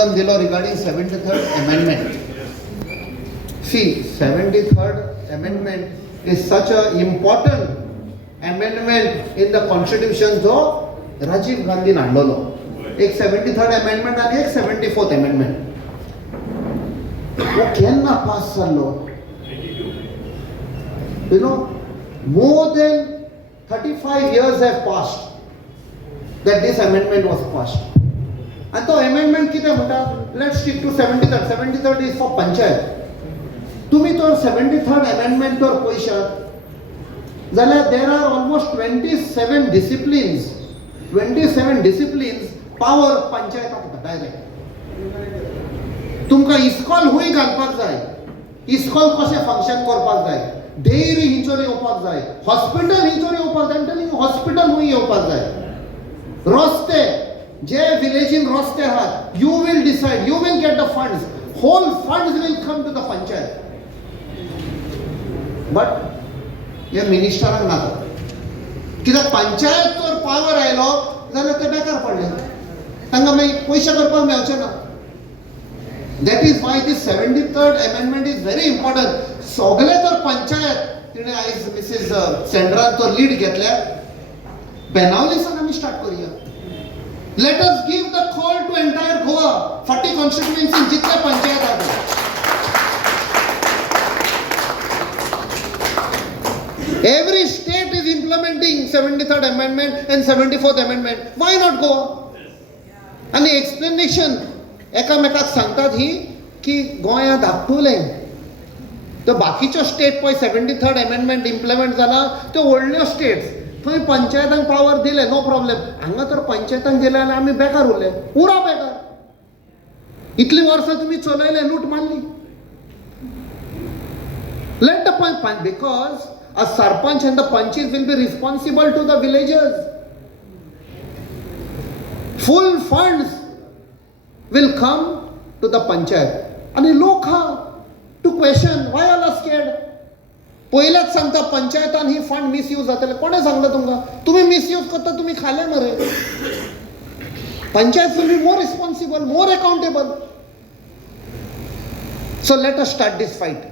memorandum dilo regarding 73rd amendment. See, 73rd amendment is such a important amendment in the constitution जो राजीव गांधी हाडलो. एक 73rd amendment आणि एक 74th amendment. वो केन्ना पास जाल्लो? You know, more than 35 years have passed that this amendment was passed. And तो amendment कितें म्हणटा? Let's stick to 73rd. 73rd is for panchayat. तुम्ही तो 73rd amendment तर पळयशात जाल्यार there are almost 27 disciplines. 27 disciplines power पंचायताक दिता डायरेक्ट. तुमकां इस्कॉल हुंय घालपाक जाय. इस्कॉल कशें फंक्शन करपाक जाय. डेयरी हिंचोर येवपाक जाय. हॉस्पिटल हिंचोर येवपाक जाय. हॉस्पिटल हुंय येवपाक जाय. रस्ते जे विलेजीन रस्ते आहात, you will decide, you will get the funds. Whole funds will come to the panchayat. But हे मिनिस्टरांक नाका. कित्याक पंचायत तर पावर आयलो जाल्यार ते बेकार पडले. तांकां मागीर पयशे करपाक मेळचे ना. That is why this 73rd amendment is very important. सगळे तर पंचायत तिणे आयज मिसेस सेंड्रान तो लीड घेतल्या. बेनावलीसान आमी स्टार्ट करूया. Let us give the call to entire Goa, 40 constituencies जितले पंचायत आहात. Every state is implementing 73rd amendment and 74th amendment. Why not Goa? आणि एक्सप्लेनेशन एकामेकाक सांगतात ही की गोंया धाकटुलें. तो बाकीच्यो स्टेट पळय 73rd amendment इम्प्लिमेंट जाला त्यो व्हडल्यो स्टेट्स. थंय पंचायतांक पावर दिले, नो प्रॉब्लेम. हांगा तर पंचायतांक दिले जाल्यार आमी बेकार उरले, पुरा बेकार. इतली वर्सां तुमी चलयले, लूट मारली. Let the punch, because a sarpanch and the punches will be responsible to the villagers. Full funds will come to the panchayat. आणि लोक हा to question, why all are scared? पहिलेच सांगता पंचायतान ही फंड मिसयूज जातले. कोणे सांगलं तुमकां? तुम्ही मिसयूज करता, तुम्ही खाले मरे. Panchayat will be more responsible, more accountable. So let us start this fight.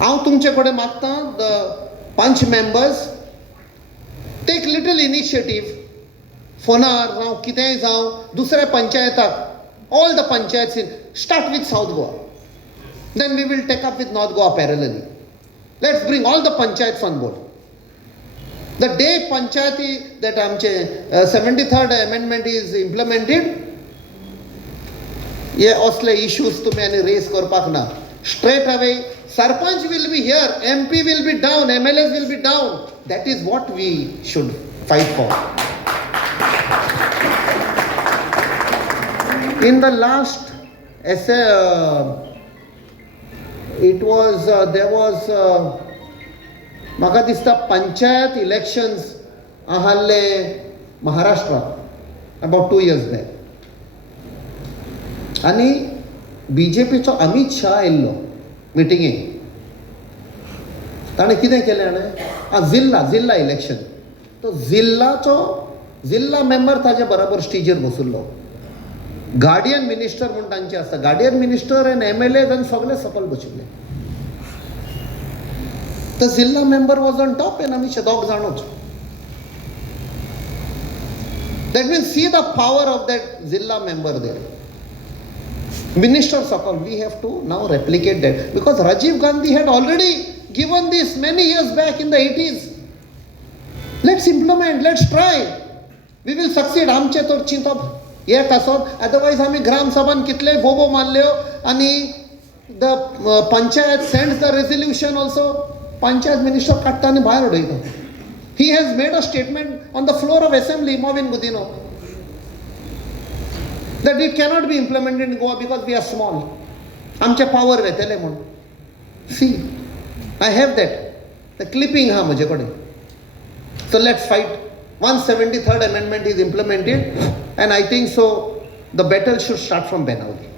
हांव तुमचे कडेन मागतां, the panch members take little initiative. फोनार जावं कितेंय जावं दुसऱ्या पंचायताक, all the panchayats in, start with South Goa. Then we will take up with North Goa parallelly. Let's bring all the panchayats on board. The day panchayati that आमचे 73rd amendment is implemented, हे असले issues तुम्ही आनी race करपाक ना. Straight away, Sarpanch will be here, MP will be down, MLAs will be down. That is what we should fight for. In the last essay, it was there was म्हाका दिसता panchayat elections आहाल्ले Maharashtra about 2 years back. आनी बीजेपीचो अमित शाह आयिल्लो मिटिंगेक. ताणें कितें केलें? जिल्ला election. तो जिल्ला मेंबर ताजे बरोबर स्टेजीर बसुल्लो. गार्डियन मिनिस्टर म्हणून तांचे आसता. गार्डियन मिनिस्टर एंड MLA आनी सगळे सकयल बशिल्ले. तो जिल्ला member was on top and आमी दोग जाणूच. That means see the power of that जिल्ला member there. Minister Sakal, we have to now replicate that, because Rajiv Gandhi had already given this many years back in the 80s. Let's implement, let's try. We will succeed. आमचे तर चिंतप एक आसत. Otherwise आमी ग्राम सभान कितले बोबो मारल्यो आनी the panchayat sends the resolution also. Panchayat minister काडटा आनी भायर उडयता. He has made a statement on the floor of assembly, Movin Gudino, that it cannot be implemented in Goa because we are small. आमचे पावर वेतले म्हणून. See, I have that. The clipping हा म्हजे कडेन. So let's fight. Once 73rd amendment is implemented, and I think so, the battle should start from Benauli.